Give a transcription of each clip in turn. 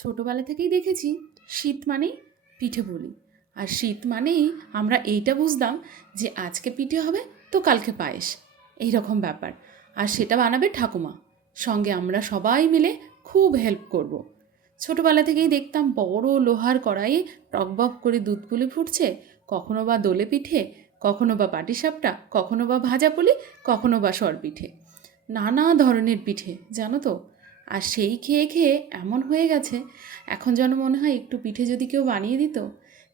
ছোটোবেলা থেকেই দেখেছি শীত মানেই পিঠে পুলি। আর শীত মানেই আমরা এইটা বুঝতাম যে আজকে পিঠে হবে তো কালকে পায়েস, এই রকম ব্যাপার। আর সেটা বানাবে ঠাকুমা, সঙ্গে আমরা সবাই মিলে খুব হেল্প করব। ছোটোবেলা থেকেই দেখতাম বড় লোহার কড়াইয়ে টকবক করে দুধ পুলি ফুটছে, কখনো বা দোলে পিঠে, কখনো বা পাটিসাপটা, কখনো বা ভাজা পুলি, কখনো বা সরপিঠে, নানা ধরনের পিঠে জানো তো। আর সেই খেয়ে খেয়ে এমন হয়ে গেছে এখন যেন মনে হয় একটু পিঠে যদি কেউ বানিয়ে দিত।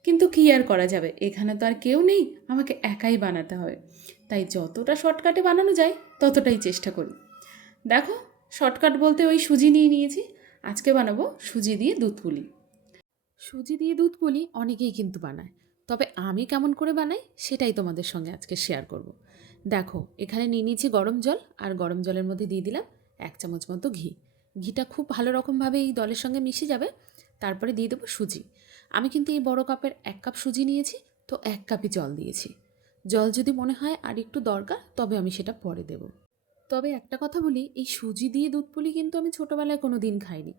কিন্তু কী আর করা যাবে, এখানে তো আর কেউ নেই, আমাকে একাই বানাতে হবে। তাই যতটা শর্টকাটে বানানো যায় ততটাই চেষ্টা করি। দেখো, শর্টকাট বলতে ওই সুজি নিয়ে নিয়েছি, আজকে বানাবো সুজি দিয়ে দুধ পুলি। সুজি দিয়ে দুধ পুলি অনেকেই কিন্তু বানায়, তবে আমি কেমন করে বানাই সেটাই তোমাদের সঙ্গে আজকে শেয়ার করব। দেখো, এখানে নিয়ে নিয়েছি গরম জল, আর গরম জলের মধ্যে দিয়ে দিলাম 1 চামচ মতো ঘি। ঘিটা খুব ভালো রকমভাবে এই দলের সঙ্গে মিশে যাবে। তারপরে দিয়ে দেবো সুজি। আমি কিন্তু এই বড় কাপের 1 কাপ সুজি নিয়েছি, তো 1 কাপই জল দিয়েছি। জল যদি মনে হয় আর একটু দরকার তবে আমি সেটা পরে দেব। তবে একটা কথা বলি, এই সুজি দিয়ে দুধ পুলি কিন্তু আমি ছোটোবেলায় কোনো দিন খাইনি।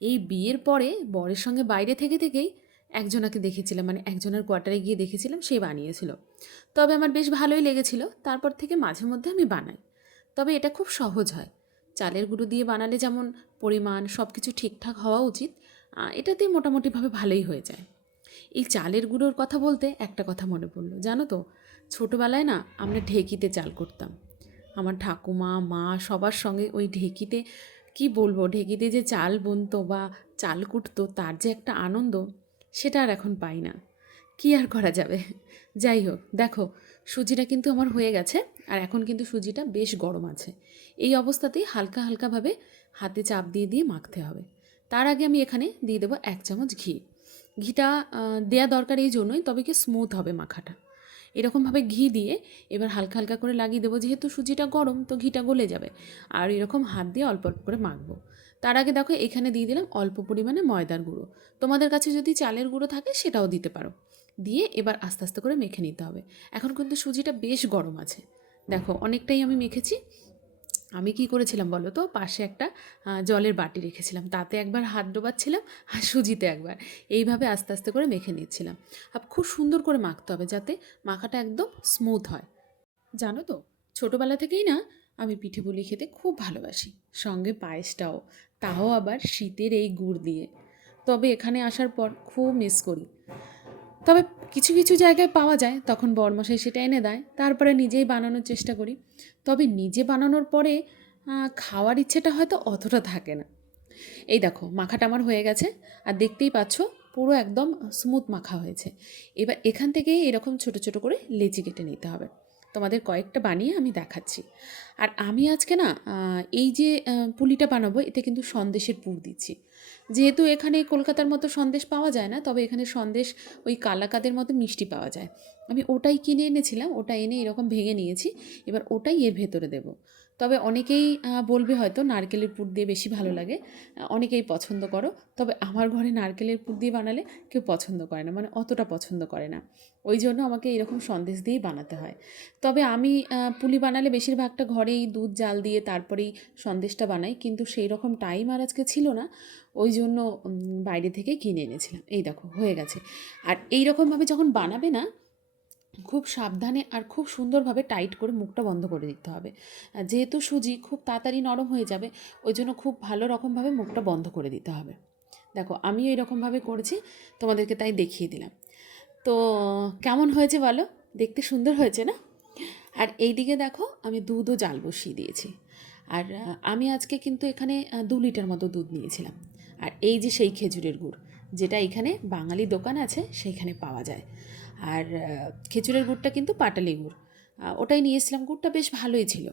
এই বিয়ের পরে বরের সঙ্গে বাইরে থেকে থেকেই একজনাকে দেখেছিলাম, মানে একজনের কোয়ার্টারে গিয়ে দেখেছিলাম, সে বানিয়েছিল। তবে আমার বেশ ভালোই লেগেছিল, তারপর থেকে মাঝে মধ্যে আমি বানাই। তবে এটা খুব সহজ হয়। চালের গুঁড়ো দিয়ে বানালে যেমন পরিমাণ সব কিছু ঠিকঠাক হওয়া উচিত, এটাতে মোটামুটিভাবে ভালোই হয়ে যায়। এই চালের গুঁড়োর কথা বলতে একটা কথা মনে পড়লো, জানো তো, ছোটোবেলায় না আমরা ঢেঁকিতে চাল করতাম। আমার ঠাকুমা, মা সবার সঙ্গে ওই ঢেঁকিতে, কি বলবো, ঢেঁকিতে যে চাল বুনতো বা চাল কুটতো, তার যে একটা আনন্দ, সেটা আর এখন পাই না। কি আর করা যাবে। যাই হোক, দেখো, সুজিটা কিন্তু আমার হয়ে গেছে। আর এখন কিন্তু সুজিটা বেশ গরম আছে। এই অবস্থাতেই হালকা হালকাভাবে হাতে চাপ দিয়ে দিয়ে মাখতে হবে। তার আগে আমি এখানে দিয়ে দেবো 1 চামচ ঘি। ঘিটা দেয়া দরকার এই জন্যই, তবে কি স্মুথ হবে মাখাটা। এরকমভাবে ঘি দিয়ে এবার হালকা হালকা করে লাগিয়ে দেবো, যেহেতু সুজিটা গরম তো ঘিটা গলে যাবে। আর এরকম হাত দিয়ে অল্প অল্প করে মাখবো। তার আগে দেখো, এখানে দিয়ে দিলাম অল্প পরিমাণে ময়দার গুঁড়ো। তোমাদের কাছে যদি চালের গুঁড়ো থাকে সেটাও দিতে পারো। দিয়ে এবার আস্তে আস্তে করে মেখে নিতে হবে। এখন কিন্তু সুজিটা বেশ গরম আছে। দেখো, অনেকটাই আমি মেখেছি। আমি কি করেছিলাম বলো তো, পাশে একটা জলের বাটি রেখেছিলাম, তাতে একবার হাত ডোবাচ্ছিলাম আর সুজিতে একবার, এইভাবে আস্তে আস্তে করে মেখে নিচ্ছিলাম। আর খুব সুন্দর করে মাখতে হবে যাতে মাখাটা একদম স্মুথ হয়। জানো তো, ছোটোবেলা থেকেই না আমি পিঠে পুলি খেতে খুব ভালোবাসি, সঙ্গে পায়েসটাও, তাও আবার শীতের এই গুড় দিয়ে। তবে এখানে আসার পর খুব মিস করি। তবে কিছু কিছু জায়গায় পাওয়া যায়, তখন বরমশাই সেটা এনে দেয়, তারপরে নিজেই বানানোর চেষ্টা করি। তবে নিজে বানানোর পরে খাওয়ার ইচ্ছেটা হয়তো অতটা থাকে না। এই দেখো, মাখাটা আমার হয়ে গেছে। আর দেখতেই পাচ্ছ, পুরো একদম স্মুথ মাখা হয়েছে। এবার এখান থেকে এরকম ছোট ছোট করে লেচি কেটে নিতে হবে। তোমাদের কয়েকটা বানিয়ে আমি দেখাচ্ছি। আর আমি আজকে না এই যে পুলিটা বানাবো, এতে কিন্তু সন্দেশের পুর দিচ্ছি। যেহেতু এখানে কলকাতার মতো সন্দেশ পাওয়া যায় না, তবে এখানে সন্দেশ ওই কালাকাদের মতো মিষ্টি পাওয়া যায়। আমি ওটাই কিনে এনেছিলাম, ওটা এনে এরকম ভেঙে নিয়েছি। এবার ওটাই এর ভেতরে দেব। তবে অনেকেই বলবে হয়তো নারকেলের পুর দিয়ে বেশি ভালো লাগে, অনেকেই পছন্দ করো। তবে আমার ঘরে নারকেলের পুর দিয়ে বানালে কেউ পছন্দ করে না, মানে অতটা পছন্দ করে না। ওই জন্য আমাকে এরকম সন্দেশ দিয়েই বানাতে হয়। তবে আমি পুলি বানালে বেশিরভাগটা ঘরেই দুধ জাল দিয়ে তারপরেই সন্দেশটা বানাই, কিন্তু সেই রকম টাইম আর আজকে ছিল না। ওই জন্য বাইরে থেকে কিনে এনেছিলাম। এই দেখো, হয়ে গেছে। আর এই রকমভাবে যখন বানাবে না, খুব সাবধানে আর খুব সুন্দরভাবে টাইট করে মুখটা বন্ধ করে দিতে হবে। যেহেতু সুজি খুব তাড়াতাড়ি নরম হয়ে যাবে, ওই জন্য খুব ভালো রকমভাবে মুখটা বন্ধ করে দিতে হবে। দেখো, আমিও এরকমভাবে করেছি, তোমাদেরকে তাই দেখিয়ে দিলাম। তো কেমন হয়েছে বলো, দেখতে সুন্দর হয়েছে না? আর এই দিকে দেখো, আমি দুধও জাল বসিয়ে দিয়েছি। আর আমি আজকে কিন্তু এখানে 2 লিটার মতো দুধ নিয়েছিলাম। আর এই যে সেই খেজুরের গুড়, যেটা এখানে বাঙালি দোকান আছে সেইখানে পাওয়া যায়। আর খেজুরের গুড়টা কিন্তু পাটালি গুড়, ওটাই নিয়েছিলাম। গুড়টা বেশ ভালোই ছিল।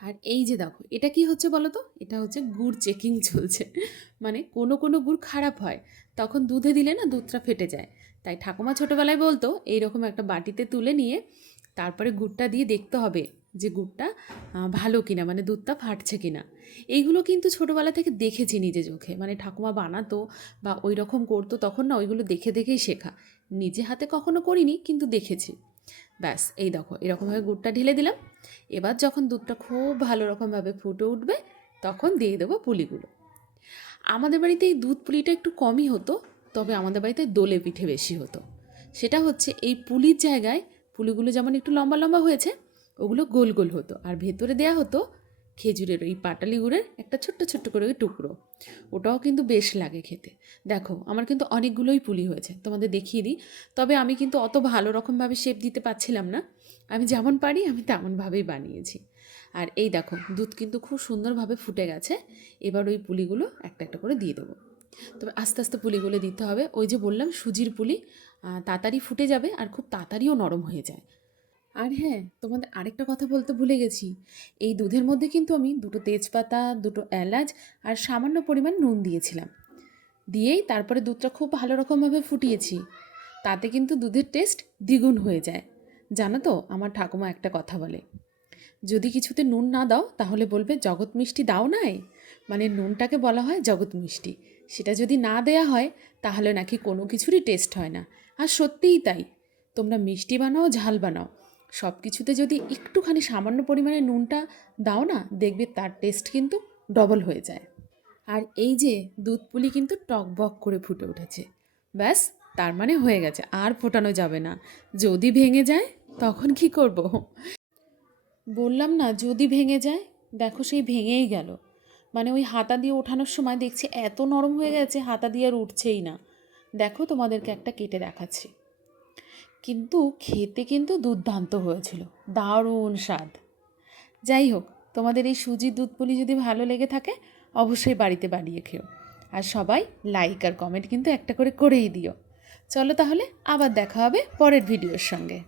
আর এই যে দেখো, এটা কি হচ্ছে বলো তো, এটা হচ্ছে গুড় চেকিং চলছে। মানে কোনো কোনো গুড় খারাপ হয়, তখন দুধে দিলে না দুধটা ফেটে যায়। তাই ঠাকুমা ছোটোবেলায় বলতো, এইরকম একটা বাটিতে তুলে নিয়ে তারপরে গুড়টা দিয়ে দেখতে হবে যে গুড়টা ভালো কিনা, মানে দুধটা ফাটছে কিনা। এইগুলো কিন্তু ছোটোবেলা থেকে দেখেছি নিজে চোখে, মানে ঠাকুমা বানাতো বা ওই রকম করতো, তখন না ওইগুলো দেখে দেখেই শেখা। নিজে হাতে কখনো করিনি, কিন্তু দেখেছি। ব্যাস, এই দেখো, এরকমভাবে গুড়টা ঢেলে দিলাম। এবার যখন দুধটা খুব ভালো রকমভাবে ফুটে উঠবে, তখন দিয়ে দেবো পুলিগুলো। আমাদের বাড়িতে এই দুধ পুলিটা একটু কমই হতো, তবে আমাদের বাড়িতে দোলে পিঠে বেশি হতো। সেটা হচ্ছে এই পুলির জায়গায় পুলিগুলো যেমন একটু লম্বা লম্বা হয়েছে, ওগুলো গোল গোল হতো, আর ভেতরে দেয়া হতো খেজুরের ওই পাটালি গুড়ের একটা ছোট্ট ছোট্ট করে ওই টুকরো। ওটাও কিন্তু বেশ লাগে খেতে। দেখো আমার কিন্তু অনেকগুলোই পুলি হয়েছে, তোমাদের দেখিয়ে দিই। তবে আমি কিন্তু অত ভালো রকমভাবে শেপ দিতে পারছিলাম না, আমি যেমন পারি আমি তেমনভাবেই বানিয়েছি। আর এই দেখো দুধ কিন্তু খুব সুন্দরভাবে ফুটে গেছে। এবার ওই পুলিগুলো একটা একটা করে দিয়ে দেবো। তবে আস্তে আস্তে পুলিগুলো দিতে হবে। ওই যে বললাম সুজির পুলি, তাড়াতাড়ি ফুটে যাবে আর খুব তাড়াতাড়িও নরম হয়ে যায়। আর হ্যাঁ, তোমাদের আরেকটা কথা বলতে ভুলে গেছি, এই দুধের মধ্যে কিন্তু আমি 2টো তেজপাতা, 2টো এলাচ আর সামান্য পরিমাণ নুন দিয়েছিলাম। দিয়েই তারপরে দুধটা খুব ভালো রকমভাবে ফুটিয়েছি। তাতে কিন্তু দুধের টেস্ট দ্বিগুণ হয়ে যায়। জানো তো, আমার ঠাকুমা একটা কথা বলে, যদি কিছুতে নুন না দাও তাহলে বলবে জগৎ মিষ্টি দাও নাই। মানে নুনটাকে বলা হয় জগৎ মিষ্টি। সেটা যদি না দেয়া হয় তাহলে নাকি কোনো কিছুরই টেস্ট হয় না। আর সত্যিই তাই। তোমরা মিষ্টি বানাও, ঝাল বানাও, সব কিছুতে যদি একটুখানি সামান্য পরিমাণে নুনটা দাও না, দেখবে তার টেস্ট কিন্তু ডবল হয়ে যায়। আর এই যে দুধ পুলি কিন্তু টকবক করে ফুটে উঠেছে। ব্যাস, তার মানে হয়ে গেছে, আর ফোটানো যাবে না। যদি ভেঙে যায় তখন কি করব? বললাম না যদি ভেঙে যায়। দেখো সেই ভেঙেই গেল। মানে ওই হাতা দিয়ে ওঠানোর সময় দেখছি এত নরম হয়ে গেছে, হাতা দিয়ে আর উঠছেই না। দেখো তোমাদেরকে একটা কেটে দেখাচ্ছি। কিন্তু খেতে কিন্তু দুর্দান্ত হয়েছিল, দারুণ স্বাদ। যাই হোক, তোমাদের এই সুজির দুধ পুলি যদি ভালো লেগে থাকে অবশ্যই বাড়িতে বানিয়ে খেও। আর সবাই লাইক আর কমেন্ট কিন্তু একটা করে করেই দিও। চলো তাহলে আবার দেখা হবে পরের ভিডিওর সঙ্গে।